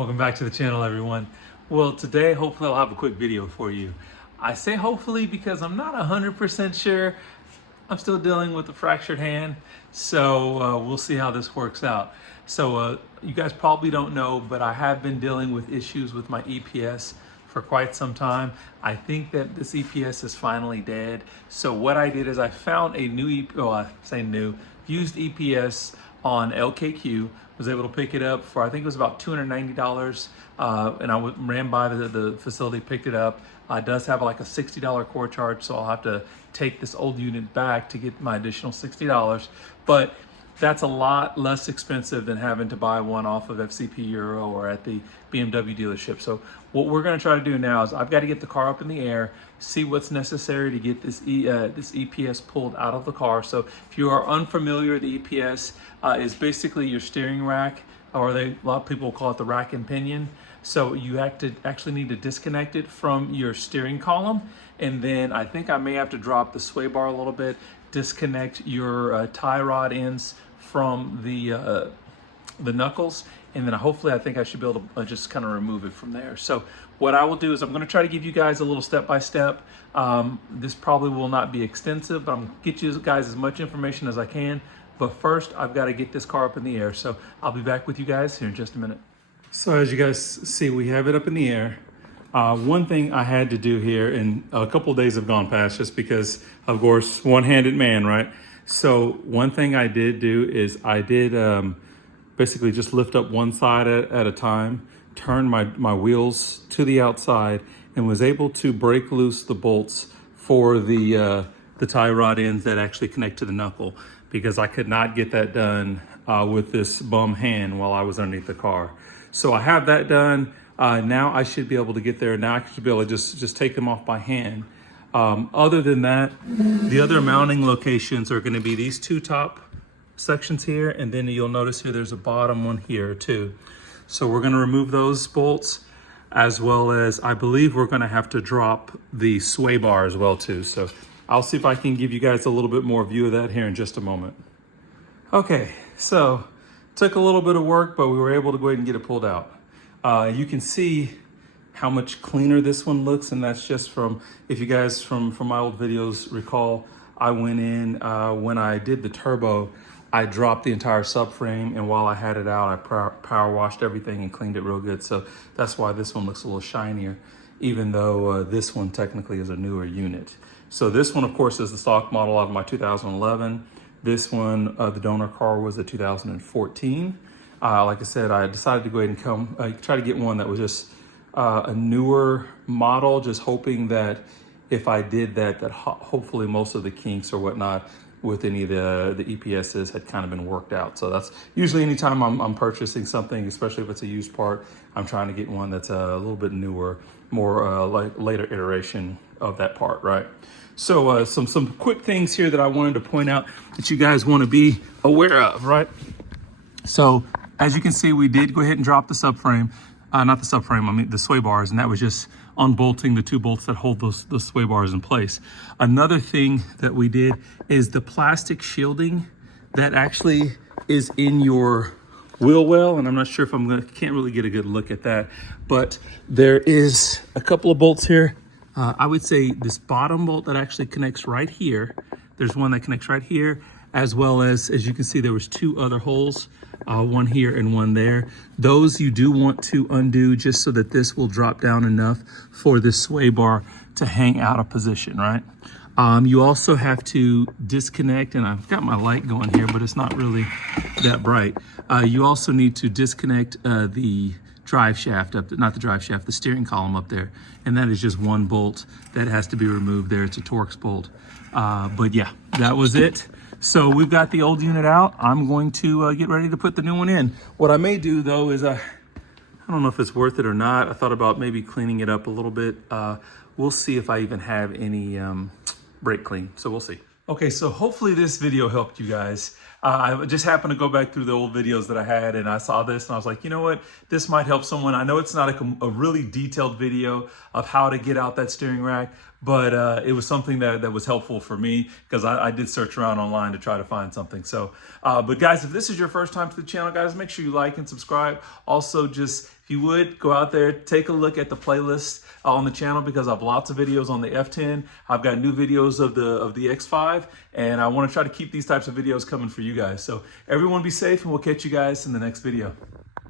Welcome back to the channel, everyone. Well, today, hopefully I'll have a quick video for you. I say hopefully because I'm not 100% sure. I'm still dealing with a fractured hand, so we'll see how this works out. So you guys probably don't know, but I have been dealing with issues with my EPS for quite some time. I think that this EPS is finally dead. So what I did is I found a new, used EPS on LKQ, was able to pick it up for, I think it was about $290. And I ran by the facility, picked it up. It does have like a $60 core charge, so I'll have to take this old unit back to get my additional $60. But that's a lot less expensive than having to buy one off of FCP Euro or at the BMW dealership. So what we're going to try to do now is I've got to get the car up in the air, see what's necessary to get this EPS pulled out of the car. So if you are unfamiliar, the EPS is basically your steering rack, or a lot of people call it the rack and pinion. So you have to actually need to disconnect it from your steering column. And then I think I may have to drop the sway bar a little bit, disconnect your tie rod ends from the knuckles, and then hopefully I think I should be able to just kind of remove it from there. So what I will do is I'm going to try to give you guys a little step-by-step. This probably will not be extensive, but I'm going to get you guys as much information as I can. But first, I've got to get this car up in the air. So I'll be back with you guys here in just a minute. So as you guys see, we have it up in the air. One thing I had to do here, and a couple of days have gone past just because, of course, one-handed man, right? So one thing I did do is I did basically just lift up one side at a time, turn my wheels to the outside, and was able to break loose the bolts for the tie rod ends that actually connect to the knuckle, because I could not get that done with this bum hand while I was underneath the car. So I have that done. Now I should be able to get there. Now I should be able to just take them off by hand. Other than that, the other mounting locations are going to be these two top sections here, and then you'll notice here there's a bottom one here too. So we're going to remove those bolts, as well as I believe we're going to have to drop the sway bar as well too. So I'll see if I can give you guys a little bit more view of that here in just a moment. Okay, so took a little bit of work, but we were able to go ahead and get it pulled out. You can see how much cleaner this one looks, and that's just from, if you guys from my old videos recall, I went in, when I did the turbo, I dropped the entire subframe, and while I had it out, I power washed everything and cleaned it real good. So that's why this one looks a little shinier, even though this one technically is a newer unit. So this one, of course, is the stock model out of my 2011. This one, the donor car, was a 2014. Like I said, I decided to go ahead and try to get one that was just a newer model, just hoping that if I did that hopefully most of the kinks or whatnot with any of the EPSs had kind of been worked out. So that's usually anytime I'm purchasing something, especially if it's a used part, I'm trying to get one that's a little bit newer, more like later iteration of that part, right? So some quick things here that I wanted to point out that you guys want to be aware of, right? So as you can see, we did go ahead and drop the subframe, not the subframe, I mean the sway bars, and that was just unbolting the two bolts that hold those sway bars in place. Another thing that we did is the plastic shielding that actually is in your wheel well, and I'm not sure if can't really get a good look at that, but there is a couple of bolts here. I would say this bottom bolt that actually connects right here, there's one that connects right here, as well as you can see, there was two other holes, one here and one there. Those you do want to undo just so that this will drop down enough for this sway bar to hang out of position, right? You also have to disconnect, and I've got my light going here, but it's not really that bright. You also need to disconnect the drive shaft the steering column up there, and that is just one bolt that has to be removed there. It's a Torx bolt. But yeah, that was it. So we've got the old unit out. I'm going to get ready to put the new one in. What I may do though is I don't know if it's worth it or not. I thought about maybe cleaning it up a little bit. We'll see if I even have any brake clean, so we'll see. Okay, so hopefully this video helped you guys. I just happened to go back through the old videos that I had, and I saw this and I was like, you know what, this might help someone. I know it's not a really detailed video of how to get out that steering rack, but it was something that was helpful for me because I did search around online to try to find something. So, but guys, if this is your first time to the channel, guys, make sure you like and subscribe. Also, just if you would go out there, take a look at the playlist on the channel because I have lots of videos on the F10. I've got new videos of the X5, and I want to try to keep these types of videos coming for you guys. So everyone be safe, and we'll catch you guys in the next video.